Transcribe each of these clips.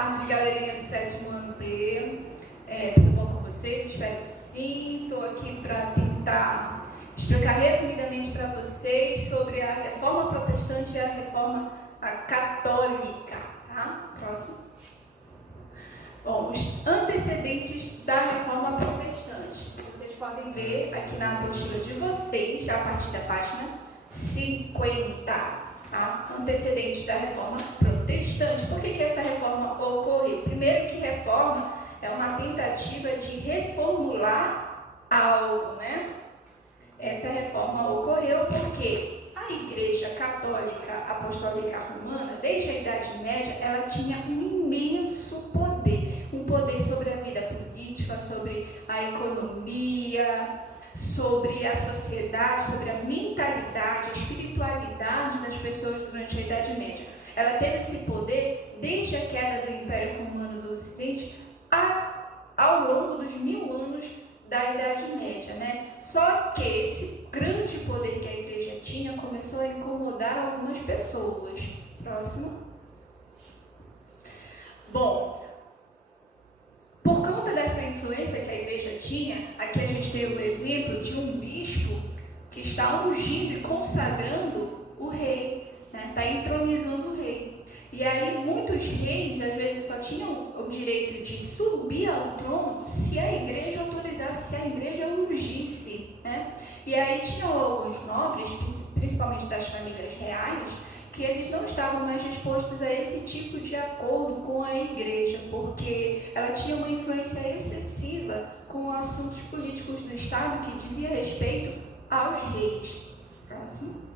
tarde, galerinha do 7º ano B. Tudo bom com vocês? Espero que sim. Estou aqui para tentar explicar resumidamente para vocês sobre a reforma protestante e a reforma católica. Tá? Próximo. Bom, os antecedentes da reforma protestante. Vocês podem ver aqui na apostila de vocês, a partir da página 50. Tá? Antecedentes da reforma protestante. Por que essa reforma ocorreu? Primeiro que reforma é uma tentativa de reformular algo, né? Essa reforma ocorreu porque a Igreja Católica Apostólica Romana, desde a Idade Média, ela tinha um imenso poder. Um poder sobre a vida política, sobre a economia, sobre a sociedade, sobre a mentalidade, a espiritualidade das pessoas durante a Idade Média. Ela teve esse poder desde a queda do Império Romano do Ocidente ao longo dos 1000 anos da Idade Média, né? Só que esse grande poder que a Igreja tinha começou a incomodar algumas pessoas. Próximo. Bom, por conta dessa influência que a Igreja tinha, aqui a gente tem o exemplo de um bispo que está ungindo e consagrando o rei, né? Está entronizando o rei. E aí muitos reis, às vezes, só tinham o direito de subir ao trono se a Igreja autorizasse, se a Igreja ungisse, né? E aí tinham alguns nobres, principalmente das famílias reais, que eles não estavam mais dispostos a esse tipo de acordo com a Igreja, porque ela tinha uma influência excessiva com assuntos políticos do Estado que dizia respeito aos reis. Próximo.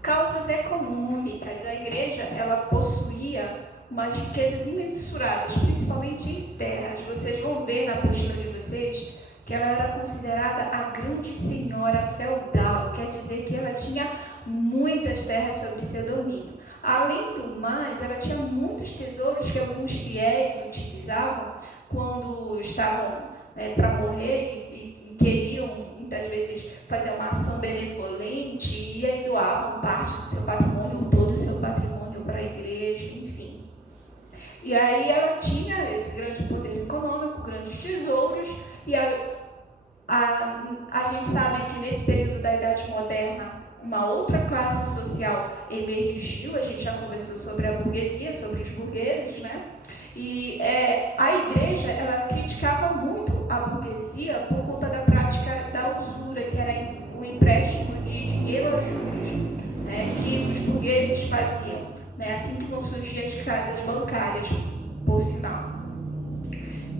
Causas econômicas. A Igreja, ela possuía umas riquezas imensuradas, principalmente em terras. Vocês vão ver na apostila de vocês que ela era considerada a grande senhora feudal, quer dizer que ela tinha muitas terras sob seu domínio. Além do mais, ela tinha muitos tesouros que alguns fiéis utilizavam quando estavam para morrer e queriam, muitas vezes, fazer uma ação benevolente, e aí doavam parte do seu patrimônio, todo o seu patrimônio para a igreja, enfim. E aí ela tinha esse grande poder econômico, grandes tesouros, e a gente sabe que nesse período da Idade Moderna, uma outra classe social emergiu. A gente já conversou sobre a burguesia, sobre os burgueses, né? E a Igreja, ela criticava muito a burguesia por conta da prática da usura, que era o empréstimo de dinheiro aos juros, né? Que os burgueses faziam, né? Assim que não surgia de casas bancárias, por sinal.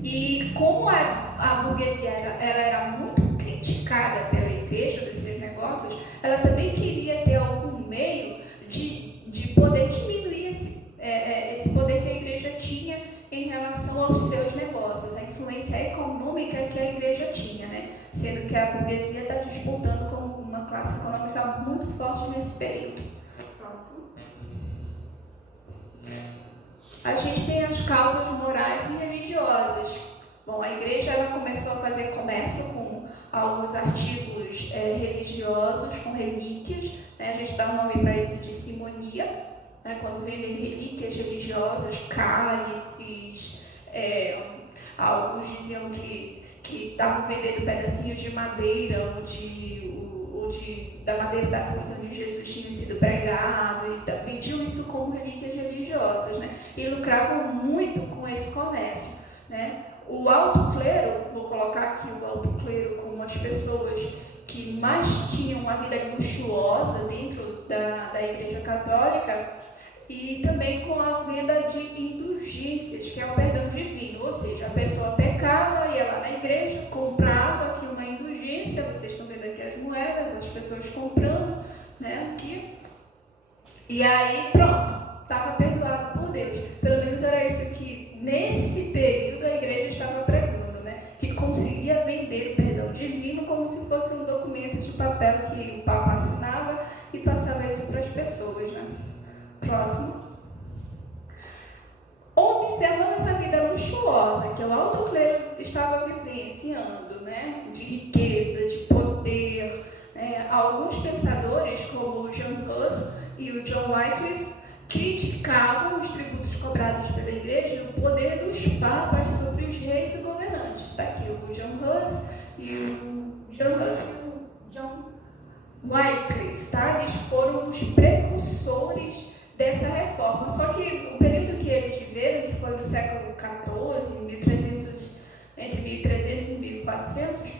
E como a burguesia ela era muito criticada pela Igreja dos seus negócios, ela também queria ter algum meio de poder diminuir esse poder que a Igreja tinha em relação aos seus negócios, a influência econômica que a Igreja tinha, né? Sendo que a burguesia está disputando como uma classe econômica muito forte nesse período. Próximo. A gente tem as causas morais e religiosas. Bom, a Igreja ela começou a fazer comércio com alguns artigos religiosos, com relíquias, né? A gente dá um nome para isso de simonia, né? Quando vendem relíquias religiosas, cálices, alguns diziam que estavam vendendo pedacinhos de madeira, da madeira da cruz onde Jesus tinha sido pregado, e vendiam isso como relíquias religiosas, né? E lucravam muito com esse comércio, né? O alto clero, vou colocar aqui o alto clero como as pessoas que mais tinham uma vida luxuosa dentro da Igreja Católica, e também com a venda de indulgências, que é o perdão divino, ou seja, a pessoa pecava, ia lá na igreja, comprava aqui uma indulgência, vocês estão vendo aqui as moedas, as pessoas comprando, né, aqui, e aí pronto, estava perdoado por Deus. Pelo menos era isso que nesse período a igreja estava pregando, né, que conseguia vender o perdão divino como se fosse um documento de papel que o Papa assinava e passava isso para as pessoas, né. Próximo. Observando essa vida luxuosa que o alto clero estava vivenciando, né, de riqueza, de poder, alguns pensadores, como o John Huss e o John Wycliffe, criticavam os tributos cobrados pela Igreja papas, sobre os reis e governantes. Está aqui o John Hus e o John Wycliffe, tá? Eles foram os precursores dessa reforma. Só que o período que eles viveram, que foi no século XIV, 1300, entre 1300 e 1400,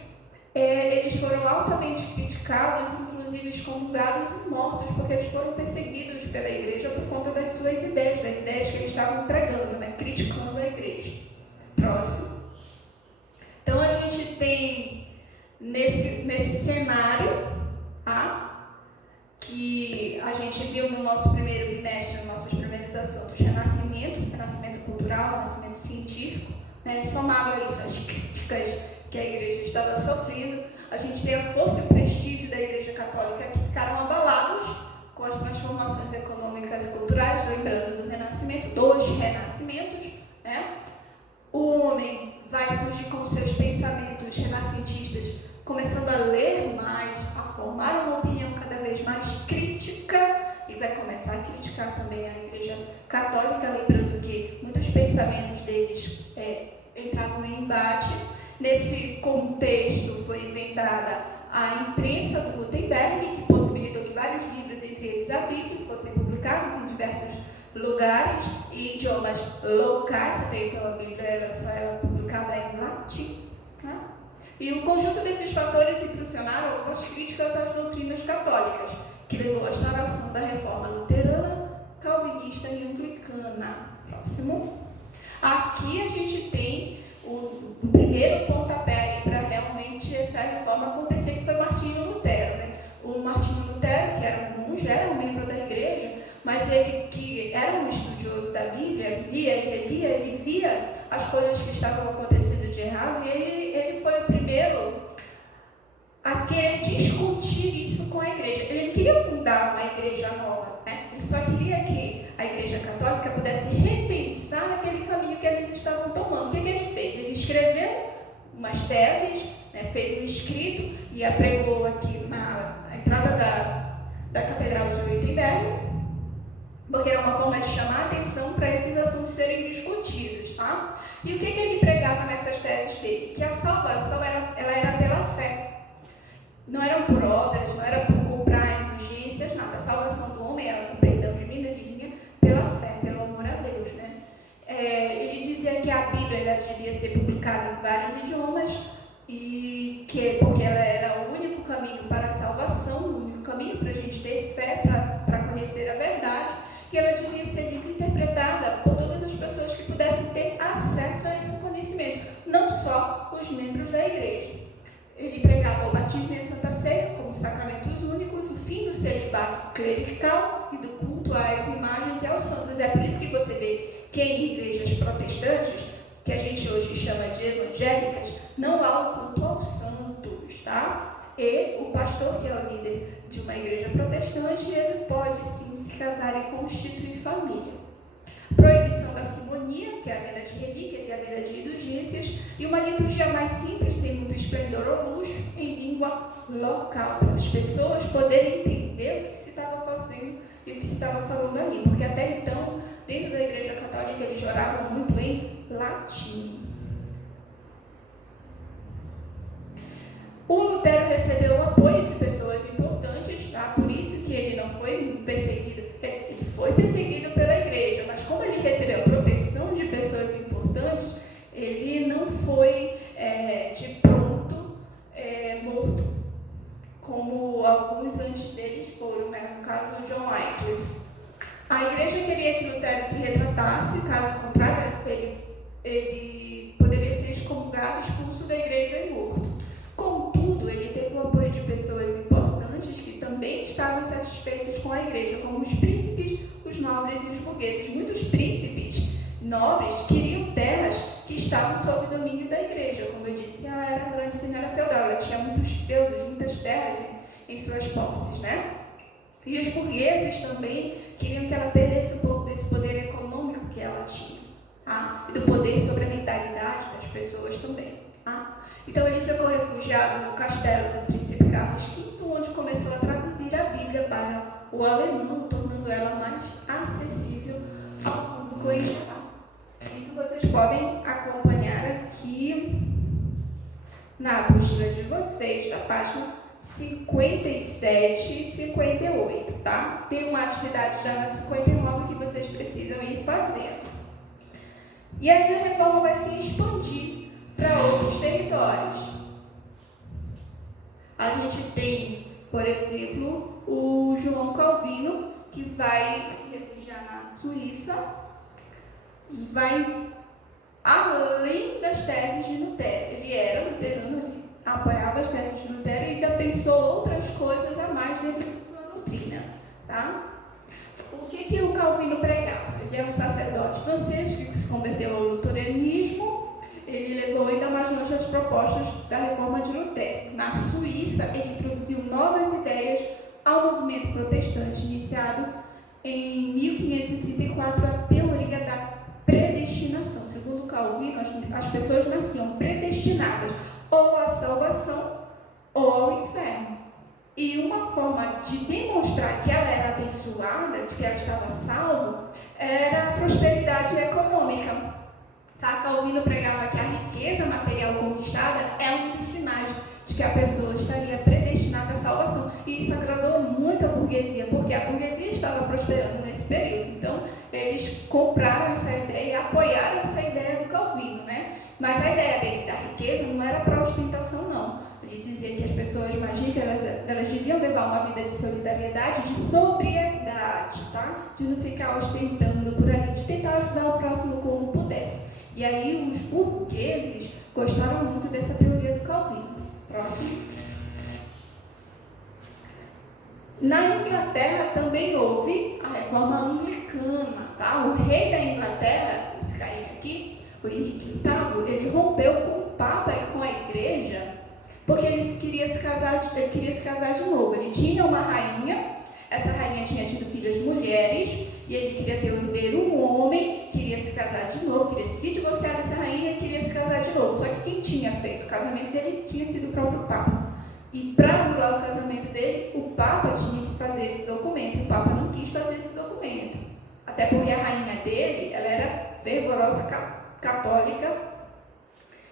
eles foram altamente criticados, inclusive excomungados e mortos, porque eles foram perseguidos pela igreja por conta das suas ideias, das ideias que eles estavam pregando, né? Criticando a igreja. Próximo. Então a gente tem nesse cenário, que a gente viu no nosso primeiro bimestre, nos nossos primeiros assuntos, renascimento cultural, renascimento científico, né? Somado a isso as críticas que a igreja estava sofrendo, a gente tem a força e o prestígio da igreja católica que ficaram abalados com as transformações econômicas e culturais, lembrando do renascimento, dos renascimentos, né? O homem vai surgir com seus pensamentos renascentistas, começando a ler mais, a formar uma opinião cada vez mais crítica, e vai começar a criticar também a igreja católica, lembrando que muitos pensamentos deles entravam em embate. Nesse contexto foi inventada a imprensa do Gutenberg, que possibilitou que vários livros, entre eles a Bíblia, fossem publicados em diversos lugares e idiomas locais. Até então a Bíblia só era publicada em latim. Tá? E o conjunto desses fatores impulsionaram algumas críticas às doutrinas católicas, que levou à instauração da reforma luterana, calvinista e anglicana. Próximo. Aqui a gente tem o primeiro pontapé para realmente essa reforma acontecer, que foi Martinho Lutero. Né? O Martinho Lutero, que era um monge, era um membro da igreja, mas ele, que era um estudioso da Bíblia, ele via as coisas que estavam acontecendo de errado, e ele foi o primeiro a querer discutir isso com a igreja. Ele não queria fundar uma igreja nova, né? Ele só queria que a igreja católica pudesse repensar aquele caminho que eles estavam tomando. O que ele fez? Ele escreveu umas teses, né? Fez um escrito e a pregou aqui na entrada da Catedral de Wittenberg, porque era uma forma de chamar a atenção para esses assuntos serem discutidos, tá? E o que ele pregava nessas teses dele? Que a salvação ela era pela fé. Não eram por obras, não era por comprar indulgências, nada. A salvação do homem era, o perdão de mim, ele vinha pela fé, pelo amor a Deus, né? Ele dizia que a Bíblia ela devia ser publicada em vários idiomas, porque ela era o único caminho para a salvação, o único caminho para a gente ter fé, para conhecer a verdade, e ela devia ser livre interpretada por todas as pessoas que pudessem ter acesso a esse conhecimento, não só os membros da igreja. Ele pregava o batismo e a Santa Ceia como sacramentos únicos, o fim do celibato clerical e do culto às imagens e aos santos. É por isso que você vê que em igrejas protestantes, que a gente hoje chama de evangélicas, não há o culto aos santos, tá? E o pastor, que é o líder de uma igreja protestante, ele pode sim se casar e constituir família. Proibição da simonia, que é a venda de relíquias e a venda de indulgências, e uma liturgia mais simples, sem muito esplendor ou luxo, em língua local, para as pessoas poderem entender o que se estava fazendo e o que se estava falando ali, porque até então, dentro da igreja católica, eles oravam muito em latim. O Lutero recebeu o apoio de pessoas importantes, tá? Por isso que ele não foi perseguido, ele foi perseguido pela igreja, mas como ele recebeu a proteção de pessoas importantes, ele não foi de pronto morto, como alguns antes deles foram, né? No caso, o John Wycliffe. A igreja queria que Lutero se retratasse, caso contrário, ele poderia ser excomungado, expulso da igreja e morto. Contudo, ele teve o apoio de pessoas importantes que também estavam satisfeitos com a igreja, como os príncipes, os nobres e os burgueses. Muitos príncipes nobres queriam terras que estavam sob o domínio da igreja. Como eu disse, ela era uma grande senhora feudal, ela tinha muitos feudos, muitas terras em suas posses, né? E os burgueses também queriam que ela perdesse um pouco desse poder econômico que ela tinha, tá? E do poder sobre a mentalidade das pessoas também. Então ele ficou refugiado no castelo do príncipe Carlos V, onde começou a traduzir a Bíblia para o alemão, tornando ela mais acessível ao público em geral. Isso vocês podem na apostila de vocês, na página 57 e 58, tá? Tem uma atividade já na 59 que vocês precisam ir fazendo. E aí a reforma vai se expandir para outros territórios. A gente tem, por exemplo, o João Calvino, que vai se refugiar na Suíça, vai além das teses de Lutero. Ele era luterano, ele apoiava as teses de Lutero e ainda pensou outras coisas a mais dentro de sua doutrina, tá? O que o Calvino pregava? Ele é um sacerdote francês que se converteu ao luteranismo. Ele levou ainda mais longe as propostas da reforma de Lutero. Na Suíça, ele introduziu novas ideias ao movimento protestante, iniciado em 1534, a teoria da predestinação. Segundo Calvino, as pessoas nasciam predestinadas ou à salvação ou ao inferno. E uma forma de demonstrar que ela era abençoada, de que ela estava salva, era a prosperidade econômica. Tá? Calvino pregava que a riqueza material conquistada é um dos sinais de que a pessoa estaria predestinada à salvação. E isso agradou muito a burguesia, porque a burguesia estava prosperando nesse período. Então, eles compraram essa ideia e apoiaram essa ideia do Calvino, né? Mas a ideia dele da riqueza não era para ostentação, não. Ele dizia que as pessoas mais ricas, elas deviam levar uma vida de solidariedade, de sobriedade, tá? De não ficar ostentando por aí, de tentar ajudar o próximo como pudesse. E aí os burgueses gostaram muito dessa teoria do Calvino. Próximo. Na Inglaterra também houve a reforma anglicana, tá? O rei da Inglaterra, esse carinha aqui, o Henrique VIII, ele rompeu com o Papa e com a Igreja, porque ele queria se casar de novo. Ele tinha uma rainha, essa rainha tinha tido filhas mulheres, e ele queria ter um herdeiro, um homem, queria se casar de novo, queria se divorciar dessa rainha e queria se casar de novo. Só que quem tinha feito o casamento dele tinha sido o próprio Papa. E para anular o casamento dele, o Papa tinha que fazer esse documento. O Papa não quis fazer esse documento. Até porque a rainha dele, ela era fervorosa católica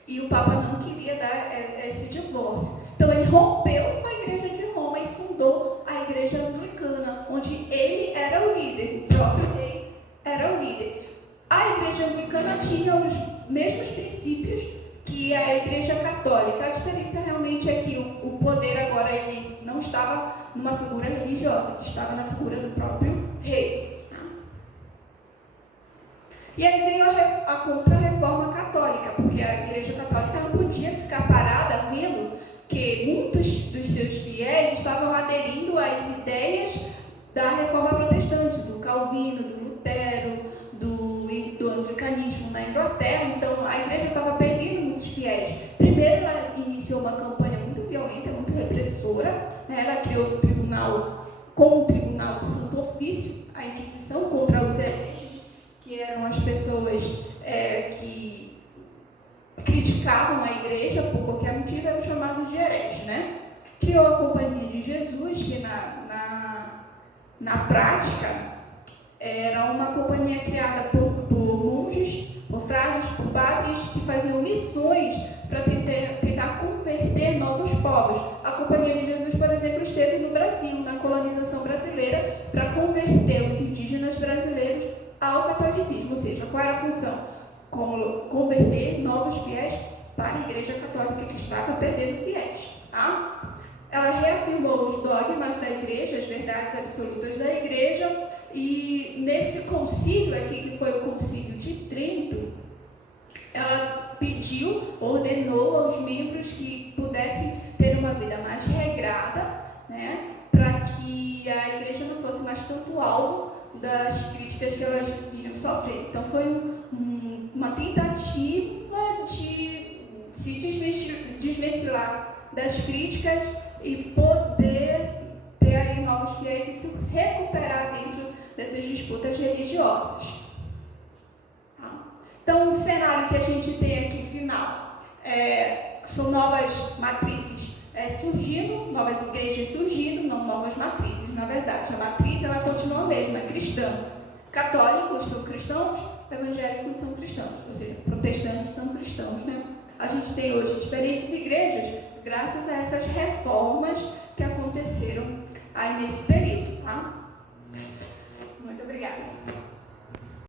e o Papa não queria dar esse divórcio. Então ele rompeu com a Igreja de Roma e fundou a Igreja Anglicana, onde ele era o líder, o próprio rei era o líder. A Igreja Anglicana tinha os mesmos princípios que a Igreja Católica. A diferença realmente é que o poder agora ele não estava numa figura religiosa, ele estava na figura do próprio rei. E aí veio a contra-reforma católica, porque a Igreja Católica não podia ficar parada vendo que muitos dos seus fiéis estavam aderindo às ideias da reforma protestante, do Calvino, do Lutero, do anglicanismo na Inglaterra. Então a igreja estava perdendo muitos fiéis. Primeiro ela iniciou uma campanha muito violenta, muito repressora, né? Ela criou um tribunal, com o Tribunal do Santo Ofício, a Inquisição contra os hereges, que eram as pessoas que criticavam a igreja por qualquer motivo, eram chamados de hereges, né? Criou a Companhia de Jesus, que na prática era uma companhia criada por monges, por frades, por padres que faziam missões para tentar converter novos povos. A Companhia de Jesus, por exemplo, esteve no Brasil, na colonização brasileira, para converter os indígenas brasileiros ao catolicismo. Ou seja, qual era a função? Converter novos fiéis para a Igreja Católica que estava perdendo fiéis. Tá? Ela reafirmou os dogmas da Igreja, as verdades absolutas da Igreja, e nesse concílio aqui, que foi o Concílio de Trento, ela ordenou aos membros que pudessem ter uma vida mais regrada, né, para que a Igreja não fosse mais tanto alvo das críticas que elas vinham sofrendo. Então foi uma tentativa de se desvencilhar das críticas e poder ter aí novos fiéis e se recuperar dentro dessas disputas religiosas. Então, o cenário que a gente tem aqui final são novas matrizes surgindo, novas igrejas surgindo, não novas matrizes, na verdade. A matriz ela continua a mesma, é cristã. Católicos são cristãos, evangélicos são cristãos, ou seja, protestantes são cristãos, né? a gente tem hoje diferentes igrejas, graças a essas reformas que aconteceram aí nesse período, tá? Muito obrigada.